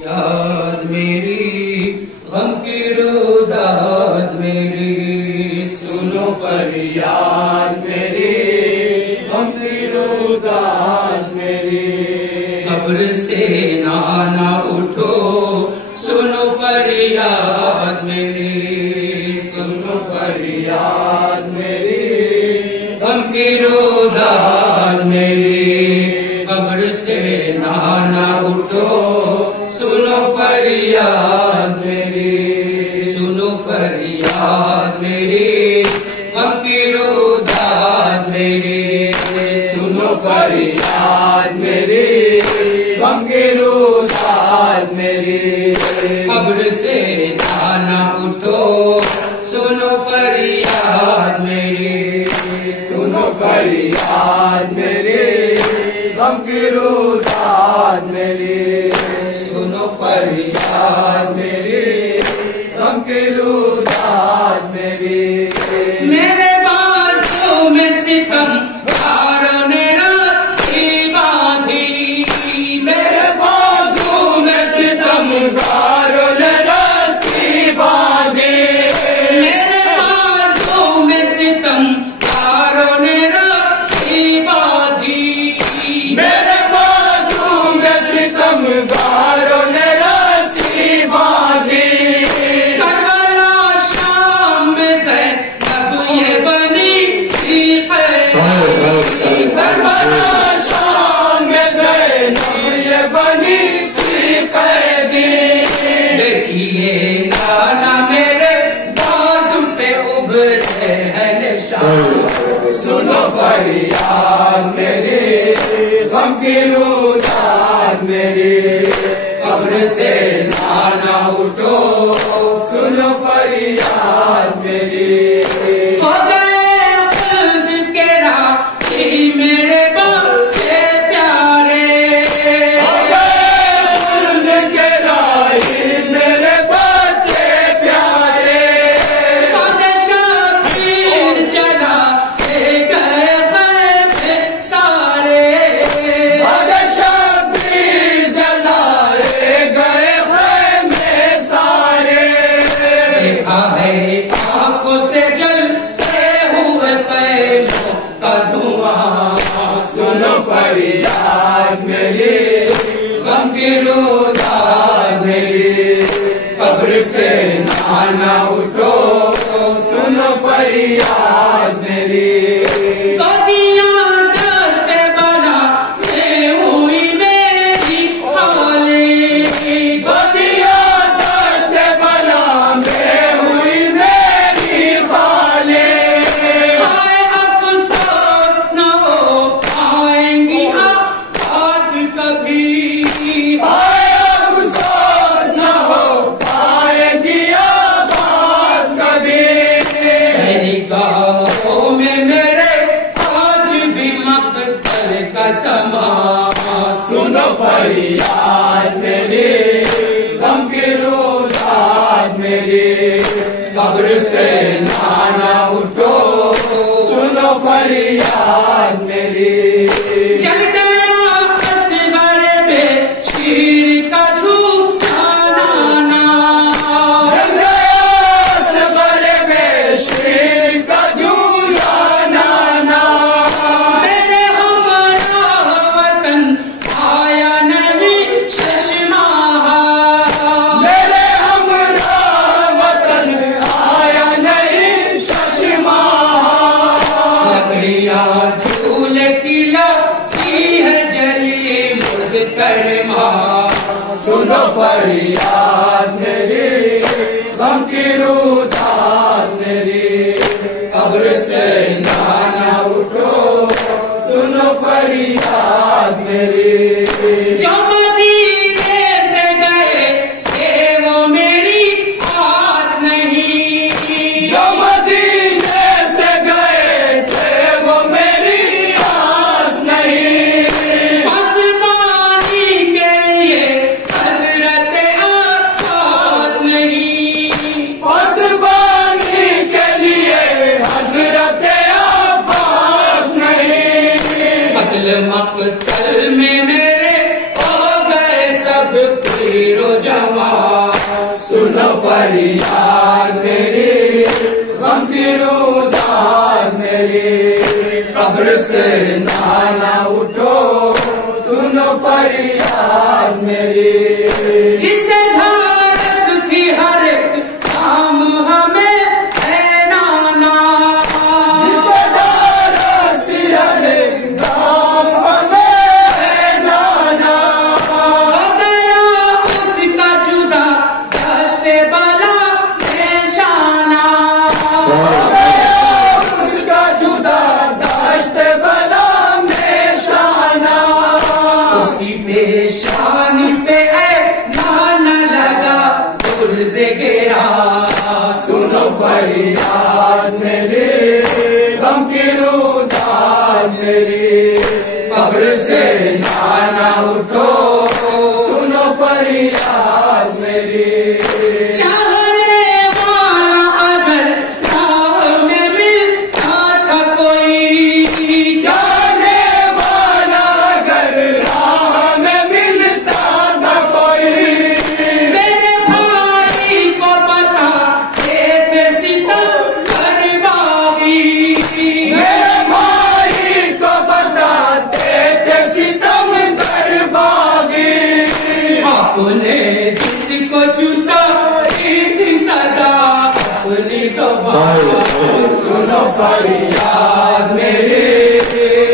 یاد میری غم کی روداد میری، سنو فریاد میری غم کی روداد میری، قبر سے نانا اٹھو سنو فریاد میری، سنو فریاد میری غم کی روداد میری، قبر سے نانا اٹھو سنو فریاد میری، سنو فریاد میری غم کی روداد میری، سنو فریاد میری غم کی روداد میری، قبر سے نانا اٹھو سنو فریاد میری، سنو فریاد میری غم کی روداد میری، سنو فریاد میری غم کی روداد میری، میرے بازو میں ستم گاروں نے رسی باندھی، میرے بازو میں ستم گاروں نے رسی باندھی، میرے بازو میں ستم گاروں نے رسی باندھی، میرے بازو میں ستم گاروں نے رسی باندھی، کربلا شام میں زینب یہ بنی تھی قیدی، کربلا شام میں زینب یہ بنی تھی قیدی، دیکھیے نانا میرے بازو پہ ابھرے ہیں نشان، سنو فریاد میری غم کی روداد میری، قبر سے نانا اٹھو سنو فریاد میری، ہو گئے خلد کے راہی میرے بچے پیارے، ہو گئے خلد کے راہی میرے بچے پیارے، خود شبیر جلا دے گئے خیمے سارے، خود شبیر جلائے گئے خیمے سارے، دیکھا ہے آنکھوں سے جلتے ہوئے خیموں کا دھواں، سنو فریاد میری غم کی روداد میری، قبر سے نانا اٹھو سنو فریاد میری، گودیاں دست بنا میں ہوئی میری خالی، گودیاں دست بنا میں ہوئی میری خالی، ہائے افسوس نہ ہو پائیں گی آباد کبھی، ہائے افسوس نہ ہو پائیں گی آباد کبھی، میری گاہوں میں میرے آج بھی مقتل کا سما، سنو فریاد میری غم کی روداد میری، قبر سے نانا اٹھو سنو فریاد میری، جل گیا قصبر پہ شیر کا جھوٹا نانا، جل گیا قصبر پہ شیر کا جھوٹا نانا، میرے ہمراہ وطن آیا نہیں ششماہا، میرے ہمراہ وطن آیا نہیں ششماہا، لکڑیاں جھولے کی لگی ہے جلی مزترمہ، سنو فریاد میری غم کی روداد میری، قبر سے نانا اٹھو سنو فریاد میری، جو مدینے سے گئے تھے وہ میری آس نہیں، جو مدینے سے گئے تھے وہ میری آس نہیں، بس پانی کے لیے حضرت جوان سنو فریاد میری غم کی روداد میری قبر سے نانا اٹھو سنو فریاد میری جسے دھارس تھی ہر ایک کام ہمیں ہے نانا جسے دھارس تھی ہر ایک کام ہمیں ہے نانا ہو گیا اس کا جدا دشت بالا نشانہ ہو گیا اس کا جدا دشت بالا نشانہ اس کی پیشانی پہ اے نانا لگا گرز گرا سنو فریاد میری غم کی روداد میری قبر سے نانا اٹھو سنو فریاد میری چاہنے والا اگر راہ میں ملتا تھا کوئی چاہنے والا اگر راہ میں ملتا تھا کوئی میرے بھائی کو بتا ایک ستم کر باغی میرے بھائی کو بتا ایک ستم کر باغی آپ نے جس کو چوسا تھی صدا اپنی زبان سنو فریاد میری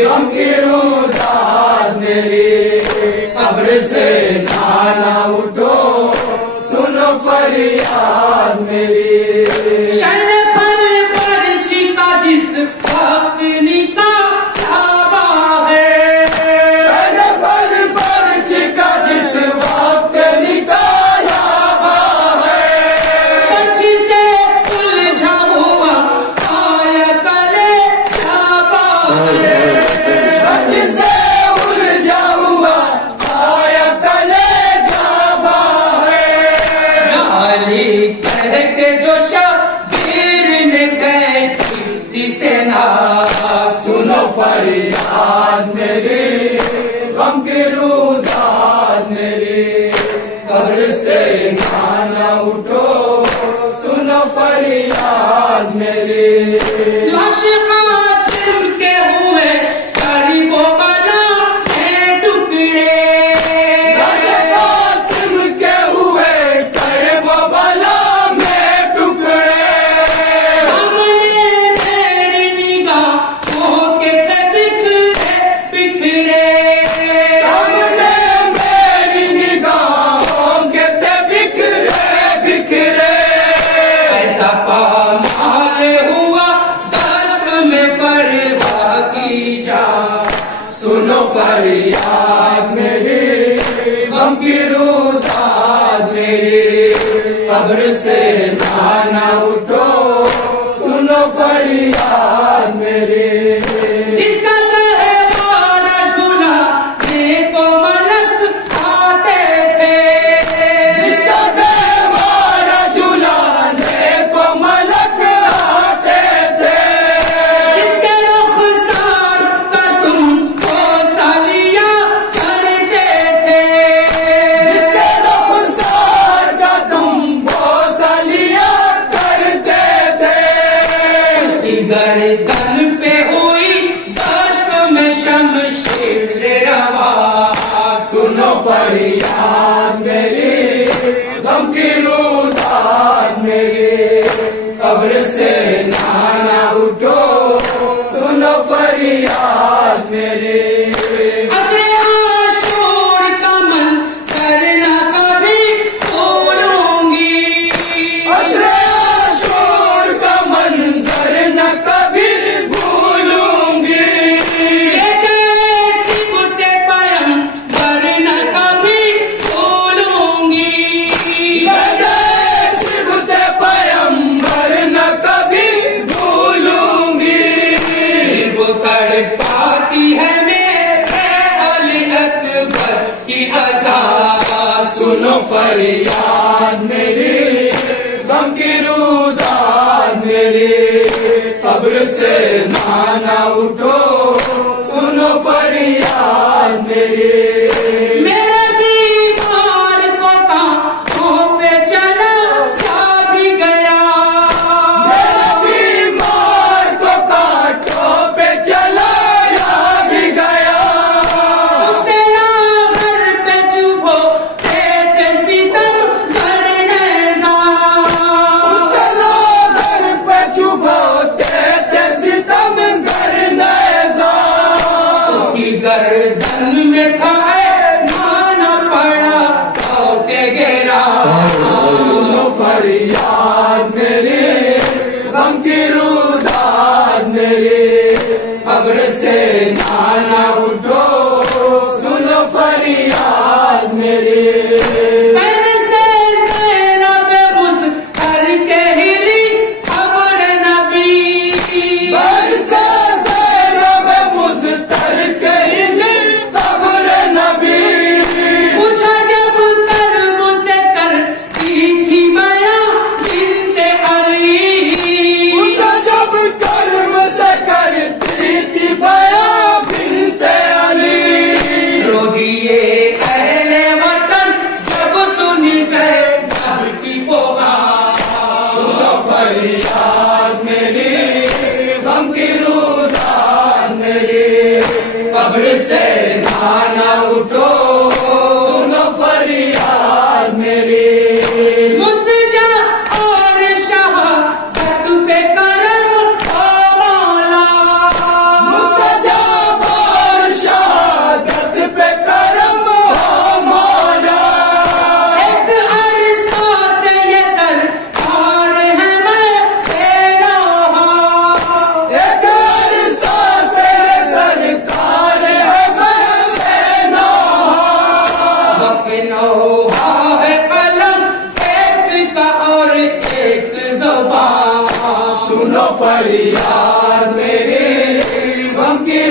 غم کی روداد میری قبر سے نانا اٹھو سنو فریاد میری شن پھل پر چھکا جس وقت نکالا باغ شن پھل پر چھکا جس وقت نکالا باغ پچھی سے الجھا ہوا آیا کرے چھاپا پچھی سے الجھا ہوا آیا کرے چھاپا علی کہہ کے جو شبیر نے کہتی تھی سینا سنو فریاد میری غم کی روداد میری قبر سے نانا اٹھو سنو فریاد میری لاش قاسم کے ہوئے قریب و بلا میں ٹکڑے لاش قاسم کے ہوئے قریب و بلا میں ٹکڑے سامنے میری نگاہوں کے تھے بکھرے بکھرے سامنے میری نگاہوں کے تھے بکھرے بکھرے ایسا پامال ہوا دشت میں فروا کی جا سنو فریاد میری غم کی روداد میری قبر سے نانا اٹھو سنو فریاد میری جس کا کہے والا جھولا نیک و ملک آتے تھے جس کا کہے والا جھولا نیک و ملک آتے تھے جس کے رخسار کا تم کو سالیا کرتے تھے جس کے رخسار کا تم کو سالیا کرتے تھے اس کی گردن پہ ہوئی دشت میں شمشیر روا سنو فریاد میری غم کی روداد میری قبر سے نانا اٹھو سنو فریاد میری عصر عاشور کا منظر نہ کبھی بھولوں گی عصر عاشور کا منظر نہ کبھی بھولوں گی یہ جیسی بت پیغمبر نہ کبھی بھولوں گی یہ جیسی بت پیغمبر نہ کبھی بھولوں گی وہ کر پاتی ہے میرے علی اکبر کی عزا سنو فریاد میری غم کی روداد میری قبر سے نانا اٹھو سنو فریاد میری میرے بیمار کو فریاد میری، غم کی روداد میری، قبر سے نانا اٹھو سنو فریاد میری۔ فریاد میری، غم کی روداد میری، قبر سے نانا اٹھو سنو فریاد میری۔ مستجا اور شہادت پہ کرم او مولا، مستجا اور شہادت پہ کرم او مولا، ایک عرصہ سے یہ سر سنو فریاد میری، غم کی